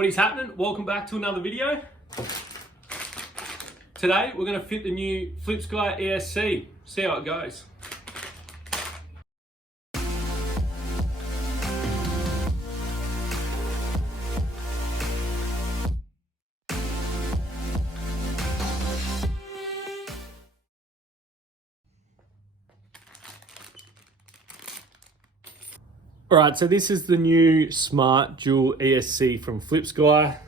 What is happening? Welcome back to another video. Today we're going to fit the new FSESC ESC. See how it goes. Alright, so this is the new Smart Dual ESC from FSESC.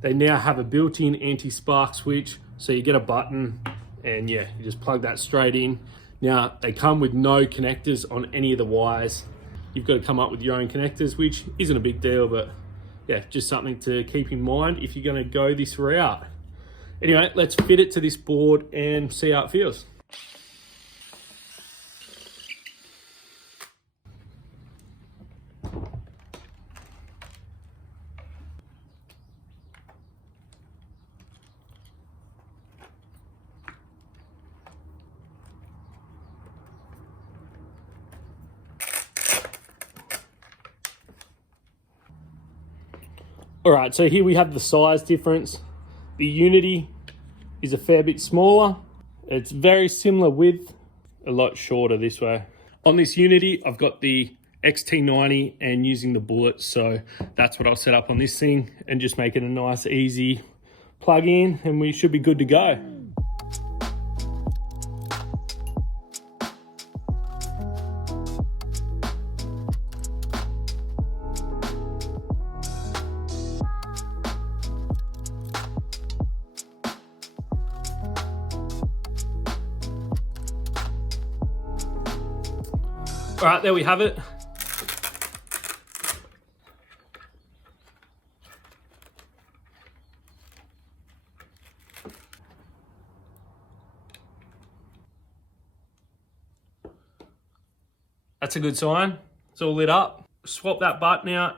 They now have a built-in anti-spark switch, so you get a button and yeah, you just plug that straight in. Now, they come with no connectors on any of the wires. You've got to come up with your own connectors, which isn't a big deal, but yeah, just something to keep in mind if you're going to go this route. Anyway, let's fit it to this board and see how it feels. All right, so here we have the size difference. The Unity is a fair bit smaller. It's very similar width, a lot shorter this way. On this Unity, I've got the XT90 and using the bullet, so that's what I'll set up on this thing and just make it a nice, easy plug in, and we should be good to go. All right, there we have it. That's a good sign. It's all lit up. Swap that button out.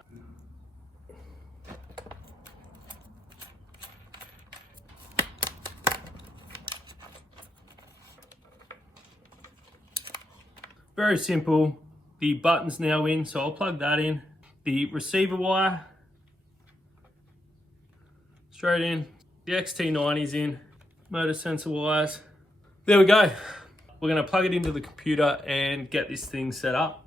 Very simple. The button's now in, so I'll plug that in. The receiver wire, straight in. The XT90's in. Motor sensor wires. There we go. We're gonna plug it into the computer and get this thing set up.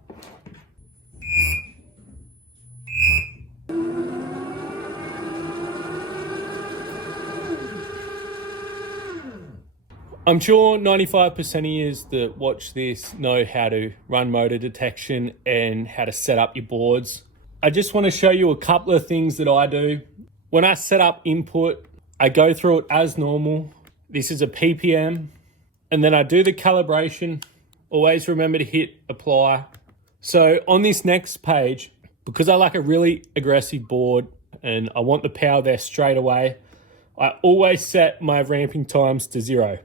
I'm sure 95% of you that watch this know how to run motor detection and how to set up your boards. I just want to show you a couple of things that I do. When I set up input, I go through it as normal. This is a PPM, and then I do the calibration. Always remember to hit apply. So on this next page, because I like a really aggressive board and I want the power there straight away, I always set my ramping times to 0.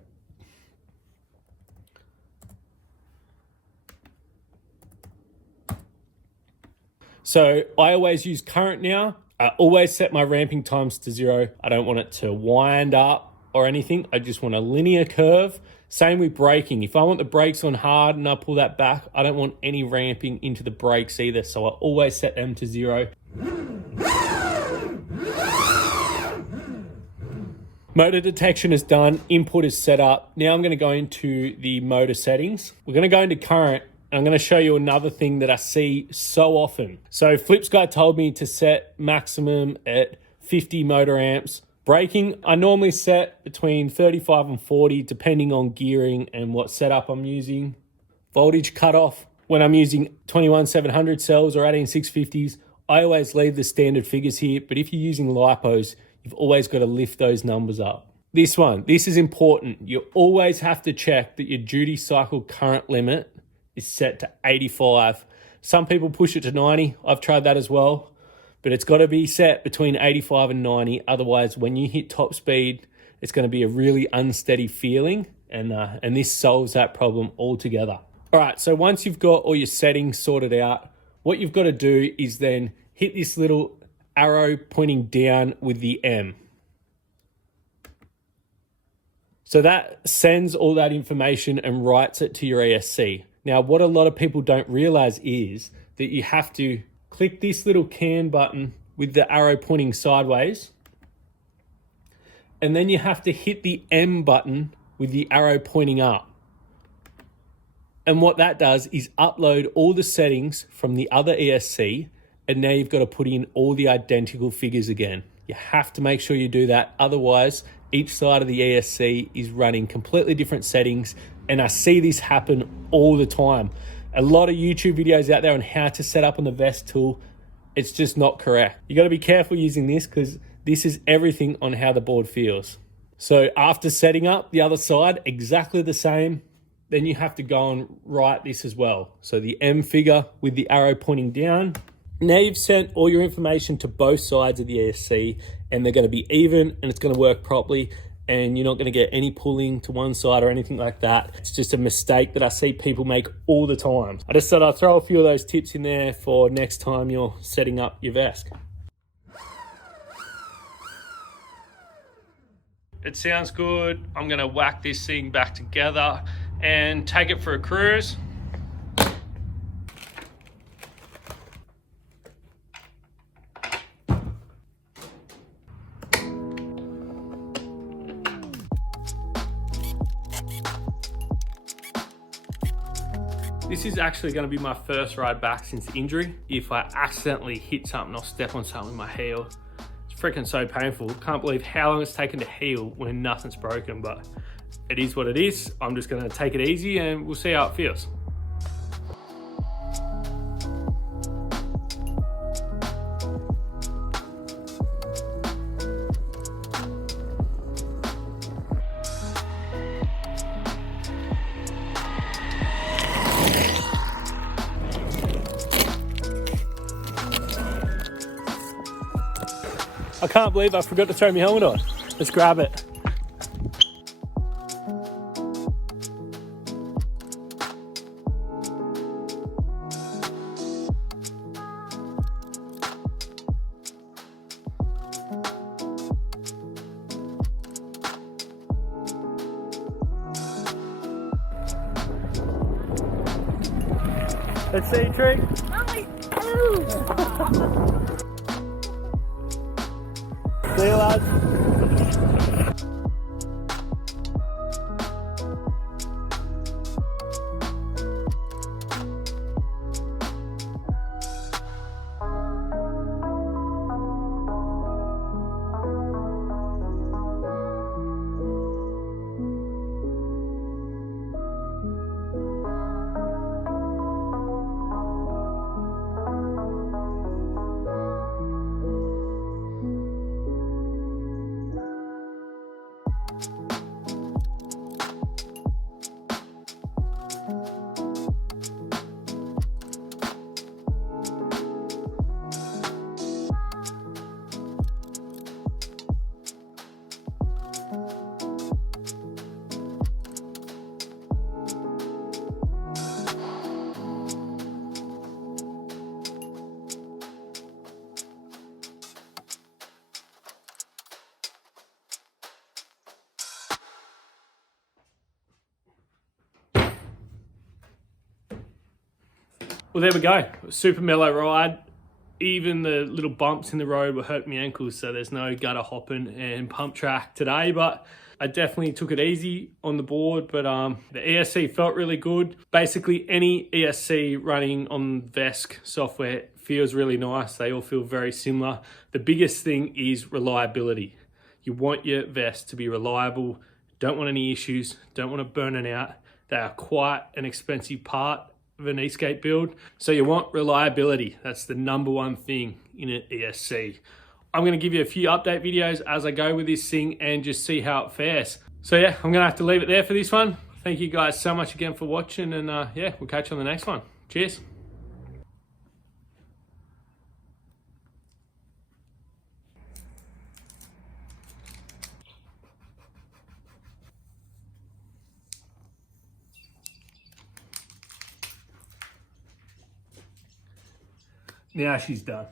So I always use current now. I always set my ramping times to 0. I don't want it to wind up or anything. I just want a linear curve. Same with braking. If I want the brakes on hard and I pull that back, I don't want any ramping into the brakes either. So I always set them to 0. Motor detection is done. Input is set up. Now I'm going to go into the motor settings. We're going to go into current. I'm going to show you another thing that I see so often. So FSESC told me to set maximum at 50 motor amps. Braking, I normally set between 35 and 40 depending on gearing and what setup I'm using. Voltage cutoff, when I'm using 21700 cells or 18650s, I always leave the standard figures here, but if you're using Lipos, you've always got to lift those numbers up. This is important. You always have to check that your duty cycle current limit is set to 85. Some people push it to 90. I've tried that as well, but it's got to be set between 85 and 90. Otherwise, when you hit top speed, it's going to be a really unsteady feeling, and this solves that problem altogether. All right, so once you've got all your settings sorted out, what you've got to do is then hit this little arrow pointing down with the M. So that sends all that information and writes it to your ESC. Now, what a lot of people don't realize is that you have to click this little can button with the arrow pointing sideways. And then you have to hit the M button with the arrow pointing up. And what that does is upload all the settings from the other ESC, and now you've got to put in all the identical figures again. You have to make sure you do that. Otherwise, each side of the ESC is running completely different settings, and I see this happen all the time. A lot of YouTube videos out there on how to set up on the VESC tool. It's just not correct. You got to be careful using this because this is everything on how the board feels. So after setting up the other side, exactly the same, then you have to go and write this as well. So the M figure with the arrow pointing down. Now you've sent all your information to both sides of the ESC, and they're going to be even and it's going to work properly, and you're not going to get any pulling to one side or anything like that. It's just a mistake that I see people make all the time. I just thought I'd throw a few of those tips in there for next time you're setting up your VESC. It sounds good. I'm going to whack this thing back together and take it for a cruise. This is actually going to be my first ride back since the injury. If I accidentally hit something or step on something with my heel, it's freaking so painful. Can't believe how long it's taken to heal when nothing's broken, but it is what it is. I'm just going to take it easy and we'll see how it feels. I can't believe I forgot to throw my helmet on. Let's grab it. Let's see, Tree. See you, lads. Well, there we go. Super mellow ride. Even the little bumps in the road were hurting my ankles, so there's no gutter hopping and pump track today, but I definitely took it easy on the board. But the ESC felt really good. Basically, any ESC running on VESC software feels really nice. They all feel very similar. The biggest thing is reliability. You want your VESC to be reliable. Don't want any issues. Don't want to burn it out. They are quite an expensive part of an escape build. So you want reliability. That's the number one thing in an ESC. I'm going to give you a few update videos as I go with this thing and just see how it fares. So yeah, I'm going to have to leave it there for this one. Thank you guys so much again for watching, and yeah, we'll catch you on the next one. Cheers. Now she's done.